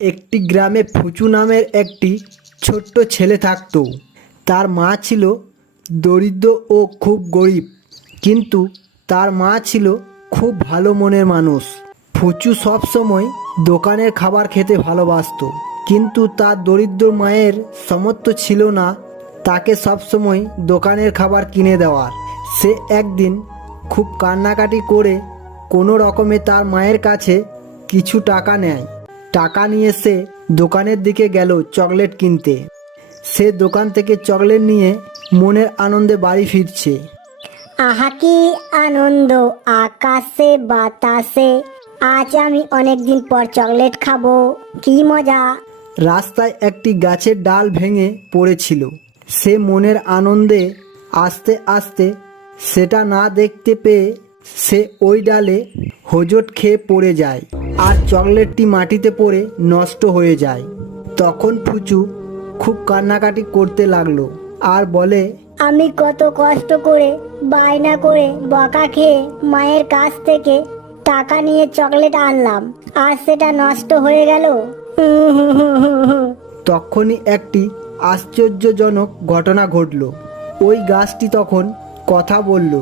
একটি গ্রামে ফুচু নামের একটি ছোট্ট ছেলে থাকতো। তার মা ছিল দরিদ্র ও খুব গরিব, কিন্তু তার মা ছিল খুব ভালো মনের মানুষ। ফুচু সবসময় দোকানের খাবার খেতে ভালোবাসতো, কিন্তু তার দরিদ্র মায়ের সামর্থ্য ছিল না তাকে সবসময় দোকানের খাবার কিনে দেওয়ার। সে একদিন খুব কান্নাকাটি করে কোনো রকমে তার মায়ের কাছে কিছু টাকা নেয়। টাকা নিয়ে সে দোকানের দিকে গেল চকলেট কিনতে। সে দোকান থেকে চকলেট নিয়ে মনের আনন্দে বাড়ি ফিরছে। আহা কি আনন্দ! আকাশে বাতাসে আজ আমি অনেকদিন পর চকলেট খাব। কি মজা! রাস্তায় একটি গাছের ডাল ভেঙে পড়েছিল। সে মনের আনন্দে আস্তে আস্তে সেটা না দেখতে পেয়ে সে ওই ডালে হোজট খেয়ে পড়ে যায়। আর চকলেটটি মাটিতে পড়ে নষ্ট হয়ে যায়। তখন ফুচু খুব কান্নাকাটি করতে লাগল আর বলে আমি কত কষ্ট করে বায়না করে বকা খেয়ে মায়ের কাছ থেকে টাকা নিয়ে চকলেট আনলাম আর সেটা নষ্ট হয়ে গেল? তখনই একটি আশ্চর্যজনক ঘটনা ঘটল। ওই গাছটি তখন কথা বলল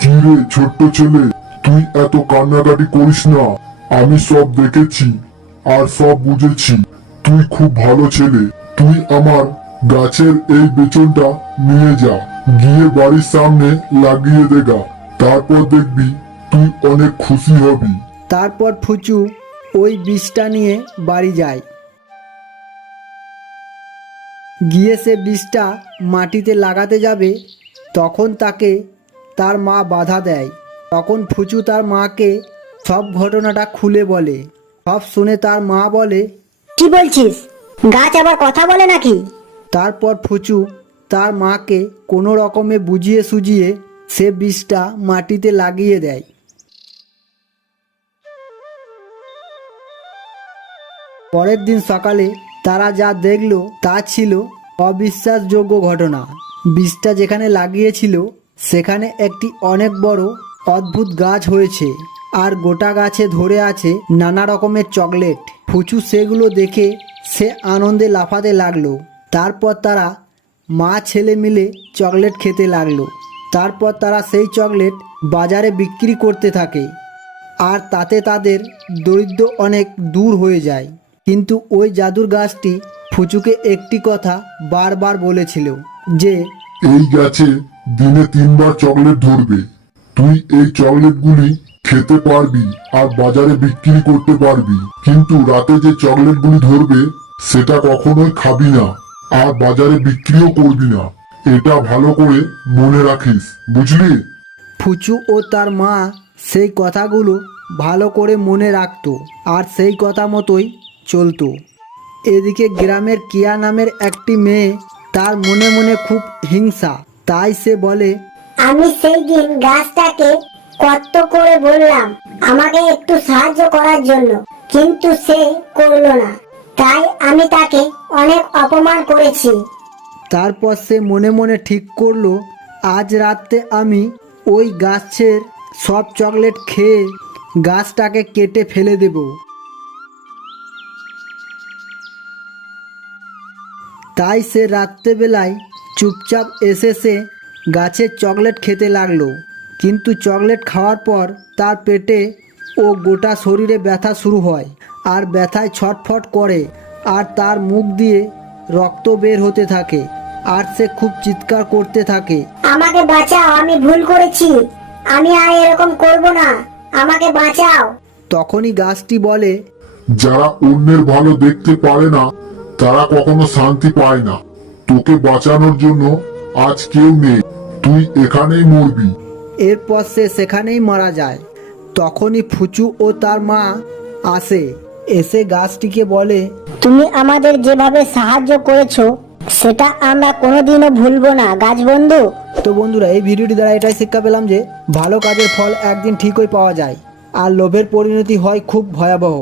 কি রে ছোট্ট ছেলে তুই এত কান্নাকাটি করিস না। আমি সব দেখেছি আর সব বুঝেছি। তুই খুব ভালো ছেলে। তুই আমার গাছের এই বেচনটা নিয়ে যা। গিয়ে বাড়ির সামনে লাগিয়ে দেগা। তারপর দেখবি তুই অনেক খুশি হবি। তারপর ফুচু ওই বিষটা নিয়ে বাড়ি যায়। গিয়ে সে বিষটা মাটিতে লাগাতে যাবে, তখন তাকে তার মা বাধা দেয়। তখন ফুচু তার মাকে সব ঘটনাটা খুলে বলে সব শুনে তার মা বলে কি বলছিস? গাছ আবার কথা বলে নাকি? তারপর ফুচু তার মাকে কোনো রকমে বুঝিয়ে সুজিয়ে সে বীজটা মাটিতে লাগিয়ে দেয়। পরের দিন সকালে তারা যা দেখল তা ছিল অবিশ্বাসযোগ্য ঘটনা। বীজটা যেখানে লাগিয়েছিল সেখানে একটি অনেক বড় অদ্ভুত গাছ হয়েছে। আর গোটা গাছে ধরে আছে নানা রকমের চকলেট। ফুচু সেগুলো দেখে সে আনন্দে লাফাতে লাগল। তারপর তারা মা ছেলে মিলে চকলেট খেতে লাগল। তারপর তারা সেই চকলেট বাজারে বিক্রি করতে থাকে। আর তাতে তাদের দরিদ্র অনেক দূর হয়ে যায়। কিন্তু ওই জাদুর গাছটি ফুচুকে একটি কথা বারবার বলেছিল যে, এই গাছে দিনে তিনবার চকলেট ধরবে। তুই এই চকলেটগুলি খেতে পারবি আর বাজারে বিক্রি করতে পারবি। কিন্তু রাতে যে চকলেটগুলি ধরবে সেটা কখনোই খাবি না আর বাজারে বিক্রিও করবি না। এটা ভালো করে মনে রাখিস বুঝলি? ফুচু ও তার মা সেই কথাগুলো ভালো করে মনে রাখতো আর সেই কথা মতোই চলতো। এদিকে গ্রামের কিয়া নামের একটি মেয়ে তার মনে মনে খুব হিংসা তাই সে বলে আমি সেই দিন গাছটাকে কত করে বললাম, আমাকে একটু সাহায্য করার জন্য। কিন্তু সে করল না। তাই আমি তাকে অনেক অপমান করেছি। তারপর সে মনে মনে ঠিক করল, আজ রাতে আমি ওই গাছের সব চকলেট খেয়ে গাছটাকে কেটে ফেলে দেব। তাই সে রাত্রেবেলায় চুপচাপ এসে সে গাছের চকলেট খেতে লাগল। কিন্তু চকলেট খাওয়ার পর তার পেটে ও গোটা শরীরে ব্যথা শুরু হয় আর ব্যথায় ছটফট করে আর তার মুখ দিয়ে রক্ত বের হতে থাকে আর সে খুব চিৎকার করতে থাকে। আমাকে বাঁচাও আমি ভুল করেছি। আমি আর এরকম করব না। আমাকে বাঁচাও। তখনই গাছটি বলে যারা অন্যের ভালো দেখতে পারে না তারা কখনো শান্তি পায় না। তোকে বাঁচানোর জন্য আজ কেউ নেই। তুই এখানেই মরবি। এরপর সে সেখানেই মারা যায়। তখনই ফুচু ও তার মা আসে এসে গাছটিকে বলে তুমি আমাদের যেভাবে সাহায্য করেছ সেটা আমরা কোনোদিনও ভুলবো না গাছ বন্ধু। তো বন্ধুরা এই ভিডিওটি দ্বারা এটাই শিক্ষা পেলাম যে ভালো কাজের ফল একদিন ঠিকই পাওয়া যায় আর লোভের পরিণতি হয় খুব ভয়াবহ।